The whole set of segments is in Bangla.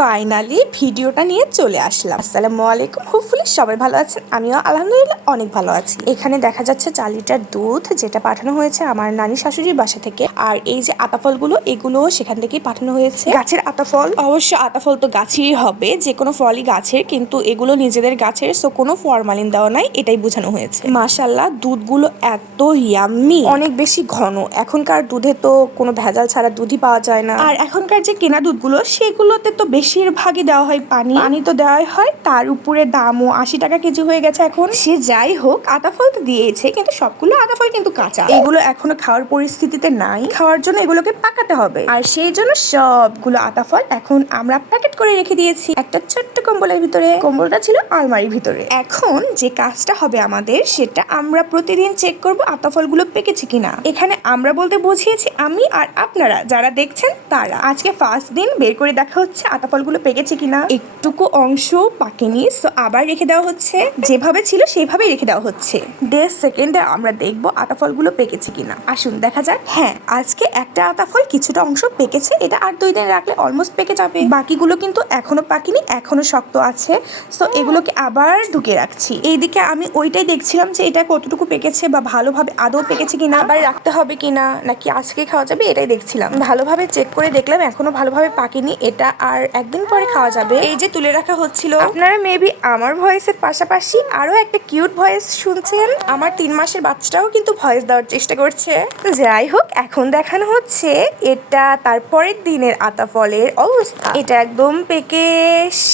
ফাইনালি ভিডিওটা নিয়ে চলে আসলাম। আসসালামু আলাইকুম, হোপফুলি সবাই ভালো আছেন, আমিও আলহামদুলিল্লাহ অনেক ভালো আছি। এখানে দেখা যাচ্ছে 4 লিটার দুধ যেটা পাঠানো হয়েছে আমার নানি শাশুড়ির বাসা থেকে। আর এই যে আতাফলগুলো, এগুলো সেখান থেকেই পাঠানো হয়েছে। গাছের আতাফল, অবশ্য আতাফল তো গাছেরই হবে, যে কোনো ফলই গাছের, কিন্তু এগুলো নিজেদের গাছের, সো কোনো ফরমালিন দেওয়া নাই, এটাই বোঝানো হয়েছে। মাশাআল্লাহ, দুধগুলো এত ইয়াম্মি, অনেক বেশি ঘন। এখনকার দুধে তো কোনো ভেজাল ছাড়া দুধই পাওয়া যায় না। আর এখনকার যে কেনা দুধগুলো, সেগুলোতে তো বেশিরভাগই দেওয়া হয় পানি তো দেওয়াই হয়, তার উপরে দামও 80 টাকা কেজি হয়ে গেছে এখন। সে যাই হোক, আতাফল তো দিয়েছে, কিন্তু সবগুলো আতাফল কিন্তু কাঁচা, এগুলো এখনো খাওয়ার পরিস্থিতিতে নাই। খাওয়ার জন্য এগুলোকে পাকাতে হবে, আর সেই জন্য সবগুলো আতাফল এখন আমরা প্যাকেট করে রেখে দিয়েছি একটা ছোট্ট কম্বলের ভিতরে। কম্বলটা ছিল আলমারির ভিতরে। এখন যে কাজটা হবে আমাদের, সেটা আমরা প্রতিদিন চেক করব আতাফলগুলো পেকেছে কিনা। এখানে আমরা বলতে বুঝিয়েছি আমি আর আপনারা যারা দেখছেন তারা। আজকে ফার্স্ট দিন, বের করে দেখা হচ্ছে আতাফলগুলো পেকেছে কিনা। একটুকু অংশ পাকেনি, সো আবার রেখে দেওয়া হচ্ছে, যেভাবে ছিল সেইভাবেই রেখে দেওয়া হচ্ছে। 1.5 সেকেন্ডে আমরা দেখবো আতাফলগুলো পেকেছে কিনা। আসুন দেখা যাক। হ্যাঁ, আজকে একটা আতাফল কিছুটা অংশ পেকেছে, এটা আর 2 দিন রাখলে অলমোস্ট পেকে যাবে। বাকিগুলো কিন্তু এখনো পাকেনি, এখনো শক্ত আছে, সো এগুলোকে আবার ঢুকে রাখছি। এইদিকে আমি ওইটাই দেখছিলাম যে এটা কতটুকু পেকেছে বা ভালোভাবে আদৌ পেকেছে কিনা, আবার রাখতে হবে কিনা, নাকি আজকে খাওয়া যাবে, এটাই দেখছিলাম। ভালোভাবে চেক করে দেখলাম এখনো ভালোভাবে পাকেনি, এটা আর একদিন পরে খাওয়া যাবে। এই যে তুলে রাখা হচ্ছিল, আপনারা মেবি আমার ভয়েসের পাশাপাশি আরো একটা কিউট ভয়েস শুনছেন। আমার 3 মাসের বাচ্চাটাও কিন্তু ভয়েস দেওয়ার চেষ্টা করছে। যাই হোক, এখন দেখানো হচ্ছে এটা তার পরের দিনের আতাফলের অবস্থা। এটা একদম পেকে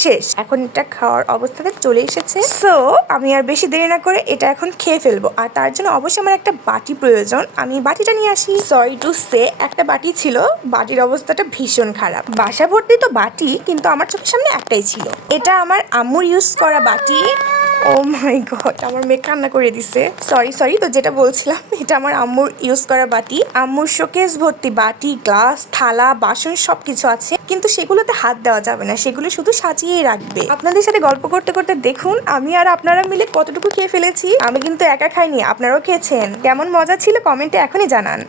শেষ, এখন এটা খাওয়ার অবস্থাতে চলে এসেছে। সো আমি আর বেশি দেরি না করে এটা এখন খেয়ে ফেলবো, আর তার জন্য অবশ্যই আমার একটা বাটি প্রয়োজন। আমি বাটিটা নিয়ে আসি। সরি টু সে, একটা বাটি ছিল, বাটির অবস্থাটা ভীষণ খারাপ। বাসা ভর্তি তো বাটি, কিন্তু আমার চোখের সামনে একটাই ছিল। এটা আমার আম্মুর ইউজ করা বাটি। ও মাই গড, আমার মেয়ে কান্না করে দিছে। সরি, তো যেটা বলছিলাম, এটা আমার আম্মুর ইউজ করা বাটি। আম্মুর শোকেস ভর্তি বাটি, গ্লাস, থালা, বাসন সবকিছু আছে, কিন্তু সেগুলোতে হাত দেওয়া যাবে না, সেগুলো শুধু সাজিয়েই রাখবে। আপনাদের সাথে গল্প করতে করতে দেখুন আমি আর আপনারা মিলে কতটুকু খেয়ে ফেলেছি। আমি কিন্তু একা খাইনি, আপনারাও খেয়েছেন। কেমন মজা ছিল কমেন্টে এখনই জানান।